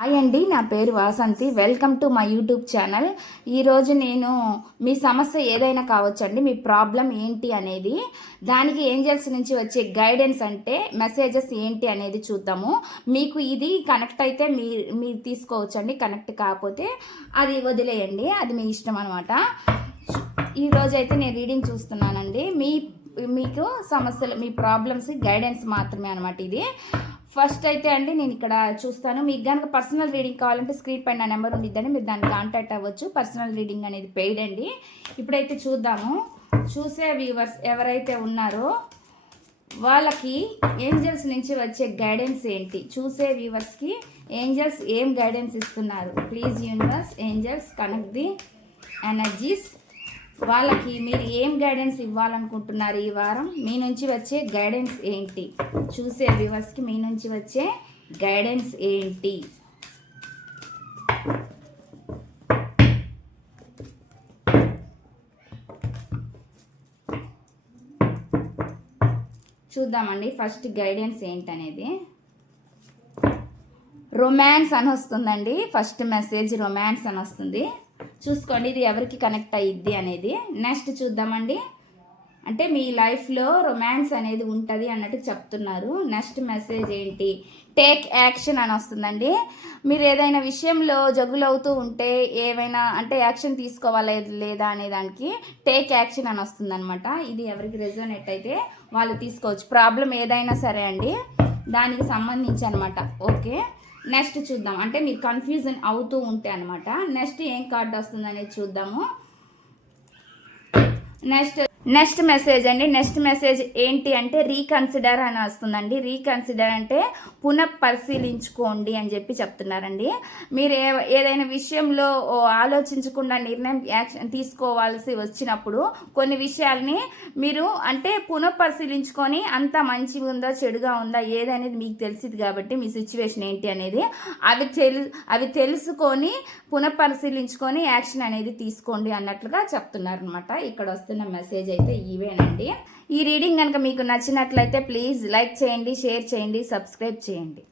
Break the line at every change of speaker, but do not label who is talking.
Hi అండి నా పేరు Vasanthi. Welcome to my YouTube channel. ఈరోజు నేను మీ సమస్య ఏదైనా కావచ్చండి మీ ప్రాబ్లం ఏంటి అనేది. దానికి ఏంజల్స్ నుంచి వచ్చే గైడెన్స్ అంటే మెసేజెస్ ఏంటి అనేది చూద్దాము. మీకు ఇది కనెక్ట్ అయితే మీ మీరు తీసుకోవచ్చండి కనెక్ట్ కాకపోతే అది వదిలేయండి అది మీ ఇష్టం అనమాట ఈరోజు అయితే నేను రీడింగ్ చూస్తున్నానండి. మీ మీకు సమస్యలు మీ ప్రాబ్లమ్స్ గైడెన్స్ మాత్రమే అనమాట ఇది. ఫస్ట్ అయితే అండి నేను ఇక్కడ చూస్తాను. మీకు కనుక పర్సనల్ రీడింగ్ కావాలంటే స్క్రీన్ పైన నెంబర్ ఉండిద్దని మీరు దాన్ని కాంటాక్ట్ అవ్వచ్చు. పర్సనల్ రీడింగ్ అనేది పెయిడ్ అండి. ఇప్పుడైతే చూద్దాము. చూసే వ్యూవర్స్ ఎవరైతే ఉన్నారో వాళ్ళకి ఏంజల్స్ నుంచి వచ్చే గైడెన్స్ ఏంటి? చూసే వ్యూవర్స్కి ఏంజల్స్ ఏం గైడెన్స్ ఇస్తున్నారు? Please universe angels connect the energies వాళ్ళకి మీరు ఏం గైడెన్స్ ఇవ్వాలనుకుంటున్నారు ఈ వారం? మీ నుంచి వచ్చే గైడెన్స్ ఏంటి? చూసే వ్యూవర్స్కి మీ నుంచి వచ్చే గైడెన్స్ ఏంటి? చూద్దామండి ఫస్ట్ గైడెన్స్ ఏంటనేది? రొమాన్స్ అని వస్తుందండి. ఫస్ట్ మెసేజ్ రొమాన్స్ అని వస్తుంది. చూసుకోండి ఇది ఎవరికి కనెక్ట్ అయ్యిద్ది అనేది. నెక్స్ట్ చూద్దామండి. అంటే మీ లైఫ్లో రొమాన్స్ అనేది ఉంటుంది అన్నట్టు చెప్తున్నారు. నెక్స్ట్ మెసేజ్ ఏంటి? టేక్ యాక్షన్ అని వస్తుందండి. మీరు ఏదైనా విషయంలో జగులవుతూ ఉంటే ఏమైనా అంటే యాక్షన్ తీసుకోవాలా లేదా అనే దానికి టేక్ యాక్షన్ అని వస్తుందన్నమాట. ఇది ఎవరికి రెజోనేట్ అయితే వాళ్ళు తీసుకోవచ్చు. ప్రాబ్లం ఏదైనా సరే అండి. దానికి సంబంధించి అనమాట ఓకే? నెక్స్ట్ చూద్దాం. అంటే మీరు కన్ఫ్యూజన్ అవుతూ ఉంటే అనమాట నెక్స్ట్ ఏం కార్డు వస్తుందనేది చూద్దాము. నెక్స్ట్ నెక్స్ట్ మెసేజ్ అండి. నెక్స్ట్ మెసేజ్ ఏంటి అంటే రీకన్సిడర్ అని వస్తుందండి. రీకన్సిడర్ అంటే పునః పరిశీలించుకోండి అని చెప్పి చెప్తున్నారండి. మీరు ఏ ఏదైనా విషయంలో ఆలోచించకుండా నిర్ణయం యాక్షన్ తీసుకోవాల్సి వచ్చినప్పుడు కొన్ని విషయాల్ని మీరు అంటే పునః పరిశీలించుకొని అంత మంచిగా ఉందా చెడుగా ఉందా ఏదనేది మీకు తెలిసింది కాబట్టి మీ సిచ్యువేషన్ ఏంటి అనేది అవి తెలు అవి తెలుసుకొని పునః పరిశీలించుకొని యాక్షన్ అనేది తీసుకోండి అన్నట్లుగా చెప్తున్నారు అనమాట ఇక్కడ వస్తున్న మెసేజ్ మెసేజ్ అయితే ఇవేనండి. ఈ రీడింగ్ కనుక మీకు నచ్చినట్లయితే ప్లీజ్ లైక్ చేయండి షేర్ చేయండి సబ్స్క్రైబ్ చేయండి.